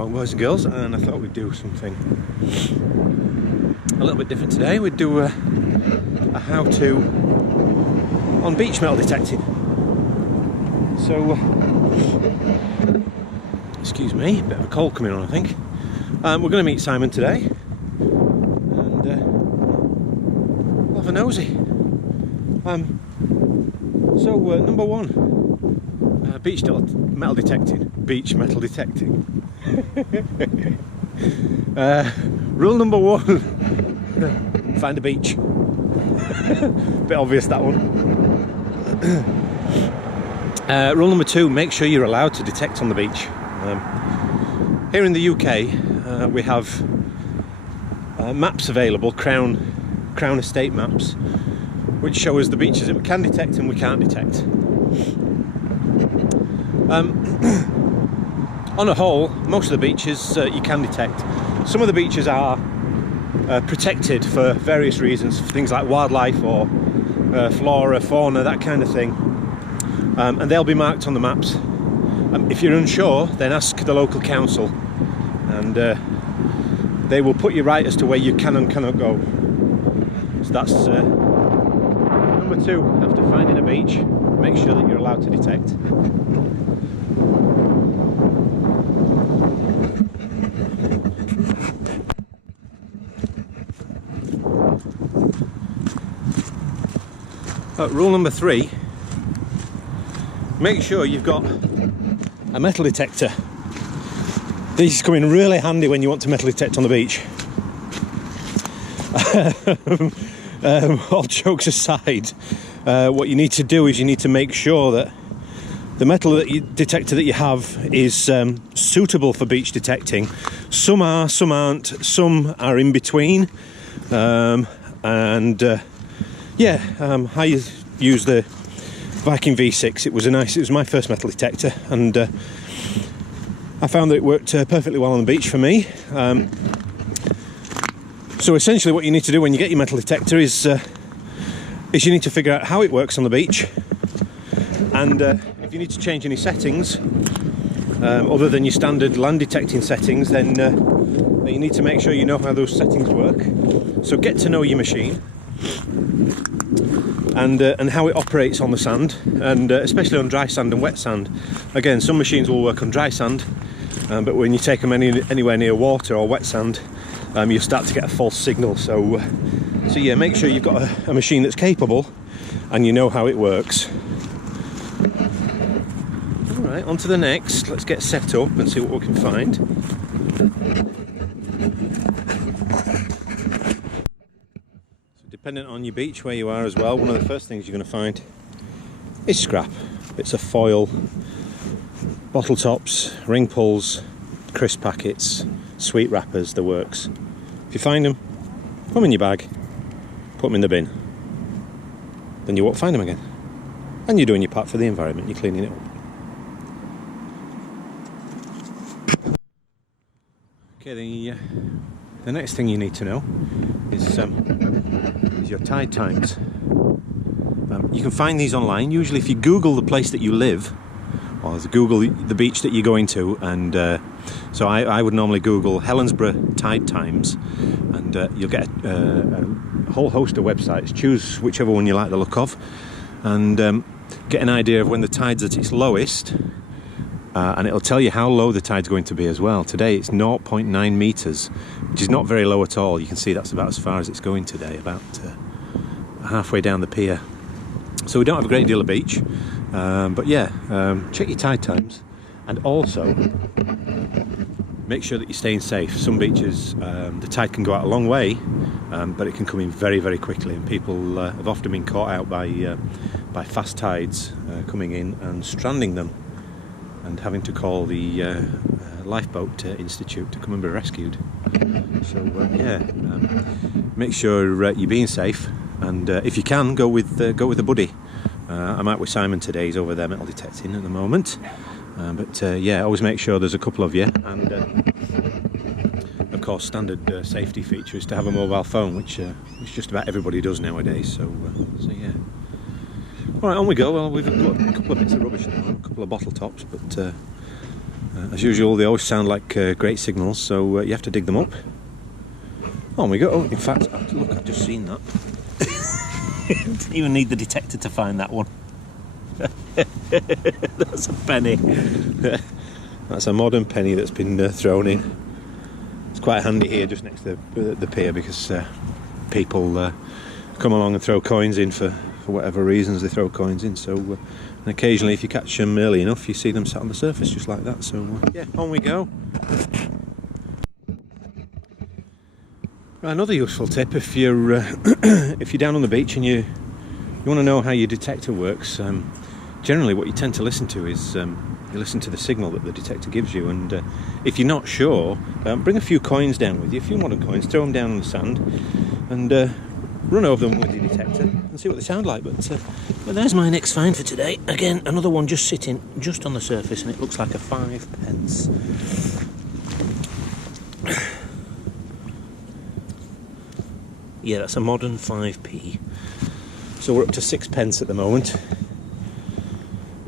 along, boys and girls, and I thought we'd do something a little bit different today. We'd do a how-to on beach metal detecting. So, excuse me, a bit of a cold coming on, I think. We're going to meet Simon today, and we'll have a nosy. Number one, beach metal detecting. Beach metal detecting. Rule number one, find a beach. Bit obvious, that one. Rule number two, make sure you're allowed to detect on the beach. Here in the UK, we have maps available, Crown Estate maps, which show us the beaches that we can detect and we can't detect. On a whole, most of the beaches you can detect. Some of the beaches are protected for various reasons, things like wildlife or flora, fauna, that kind of thing. And they'll be marked on the maps. If you're unsure, then ask the local council, and they will put you right as to where you can and cannot go. So that's number two, after finding a beach, make sure that you're allowed to detect. Rule number three, make sure you've got a metal detector. These come in really handy when you want to metal detect on the beach. All jokes aside, what you need to do is you need to make sure that the metal detector that you have is suitable for beach detecting. Some are, some aren't, some are in between. I used the Viking V6. It was my first metal detector, and I found that it worked perfectly well on the beach for me. So essentially what you need to do when you get your metal detector is you need to figure out how it works on the beach, and if you need to change any settings other than your standard land detecting settings, then you need to make sure you know how those settings work. So get to know your machine and how it operates on the sand, and especially on dry sand and wet sand. Again, some machines will work on dry sand, but when you take them anywhere near water or wet sand, you'll start to get a false signal. So yeah, make sure you've got a machine that's capable and you know how it works. Alright, on to the next. Let's get set up and see what we can find. Depending on your beach, where you are as well, one of the first things you're going to find is scrap. Bits of foil, bottle tops, ring pulls, crisp packets, sweet wrappers, the works. If you find them, put them in your bag, put them in the bin. Then you won't find them again. And you're doing your part for the environment, you're cleaning it up. Okay, the next thing you need to know is your tide times. You can find these online. Usually if you Google the place that you live, or Google the beach that you're going to, and so I would normally Google Helensburgh tide times, and you'll get a whole host of websites. Choose whichever one you like the look of, and get an idea of when the tide's at its lowest, and it'll tell you how low the tide's going to be as well. Today it's 0.9 metres, which is not very low at all. You can see that's about as far as it's going today, about halfway down the pier. So we don't have a great deal of beach, but yeah, check your tide times, and also make sure that you're staying safe. Some beaches, the tide can go out a long way, but it can come in very, very quickly, and people have often been caught out by fast tides coming in and stranding them, and having to call the lifeboat institute to come and be rescued. So make sure you're being safe, and if you can, go with a buddy. I'm out with Simon today. He's over there metal detecting at the moment, but always make sure there's a couple of you, and of course standard safety feature is to have a mobile phone, which just about everybody does nowadays. So yeah. Alright, on we go. Well, we've got a couple of bits of rubbish now, a couple of bottle tops, but As usual, they always sound like great signals, so you have to dig them up. On we go. Oh, in fact, look, I've just seen that. Didn't even need the detector to find that one. That's a penny. That's a modern penny that's been thrown in. It's quite handy here just next to the pier, because people come along and throw coins in for whatever reasons they throw coins in. So and occasionally, if you catch them early enough, you see them sat on the surface just like that. So yeah, on we go. Another useful tip, if you're if you're down on the beach and you want to know how your detector works, generally what you tend to listen to is you listen to the signal that the detector gives you, and if you're not sure, bring a few coins down with you, a few modern coins, throw them down on the sand, and run over them with your detector and see what they sound like. But there's my next find for today. Again, another one just sitting just on the surface, and it looks like a 5p. Yeah, that's a modern 5p. So we're up to 6p at the moment.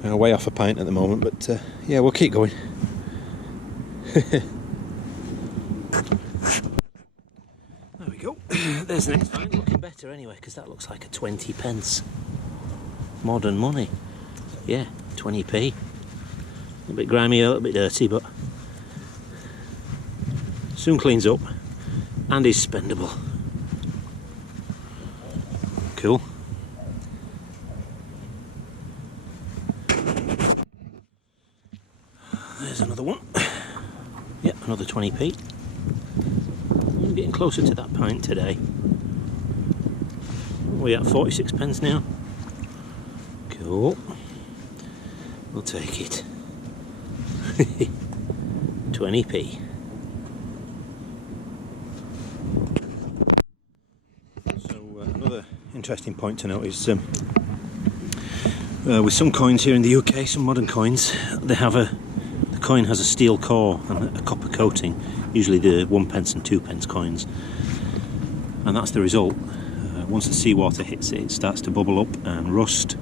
Way off a pint at the moment, but yeah, we'll keep going. There we go. There's the next find. Looking better anyway, because that looks like a 20p. Modern money. Yeah, 20p. A little bit grimy, a little bit dirty, but soon cleans up and is spendable. Cool. There's another one. Yep, another 20p. I'm getting closer to that pint today. We're at 46p now. Cool. We'll take it. 20p. Another interesting point to note is with some coins here in the UK, some modern coins, the coin has a steel core and a copper coating, usually the 1p and 2p coins, and that's the result. Once the seawater hits it, it starts to bubble up and rust.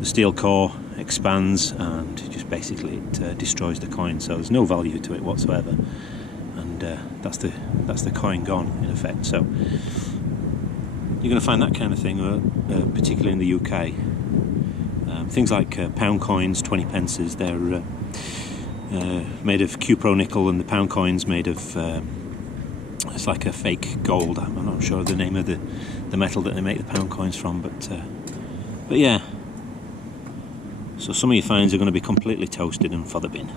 The steel core expands and just basically it destroys the coin, so there's no value to it whatsoever, and that's the coin gone in effect. So you're going to find that kind of thing, particularly in the UK. Things like pound coins, 20p, they're made of Cupro nickel, and the pound coins made of it's like a fake gold. I'm not sure the name of the metal that they make the pound coins from, but yeah. So some of your finds are going to be completely toasted and for the bin.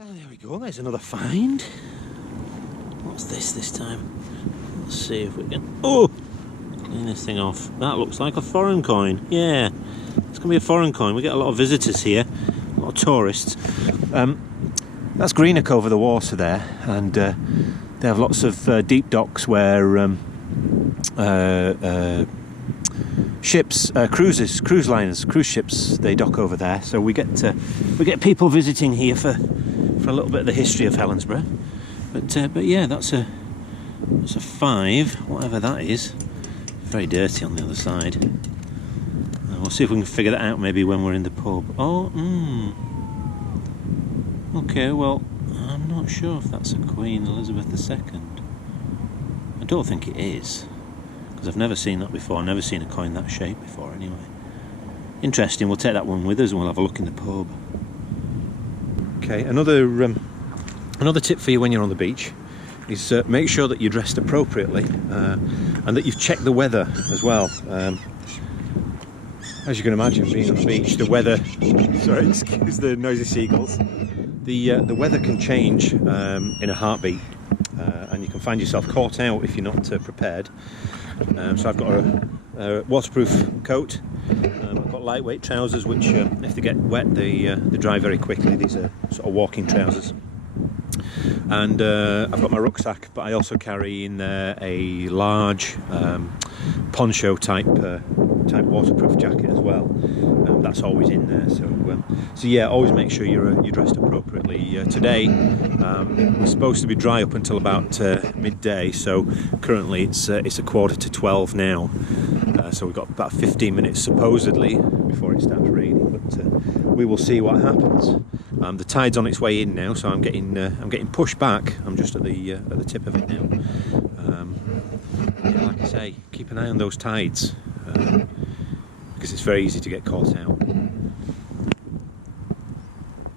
Oh, there we go. There's another find. What's this time? Let's see if we can... Oh! Clean this thing off. That looks like a foreign coin. Yeah, it's going to be a foreign coin. We get a lot of visitors here, a lot of tourists. That's Greenock over the water there, and they have lots of deep docks where ships, cruise liners, cruise ships, they dock over there. So we get people visiting here for a little bit of the history of Helensburgh. But yeah, that's a 5, whatever that is. Very dirty on the other side. We'll see if we can figure that out maybe when we're in the pub. Oh, okay, well, I'm not sure if that's a Queen Elizabeth II. I don't think it is, because I've never seen that before. I've never seen a coin that shape before anyway. Interesting, we'll take that one with us and we'll have a look in the pub. Okay, another tip for you when you're on the beach is make sure that you're dressed appropriately and that you've checked the weather as well. As you can imagine, being on the beach, the weather, sorry, excuse the noisy seagulls, the weather can change in a heartbeat, and you can find yourself caught out if you're not prepared. So I've got a waterproof coat, I've got lightweight trousers which if they get wet they dry very quickly. These are sort of walking trousers. And I've got my rucksack, but I also carry in there a large poncho type waterproof jacket as well. That's always in there. So yeah, always make sure you're dressed appropriately. Today we're supposed to be dry up until about midday. So currently it's 11:45 now. So we've got about 15 minutes supposedly before it starts raining, but we will see what happens. The tide's on its way in now, so I'm getting pushed back. I'm just at the tip of it now. Yeah, like I say, keep an eye on those tides because it's very easy to get caught out.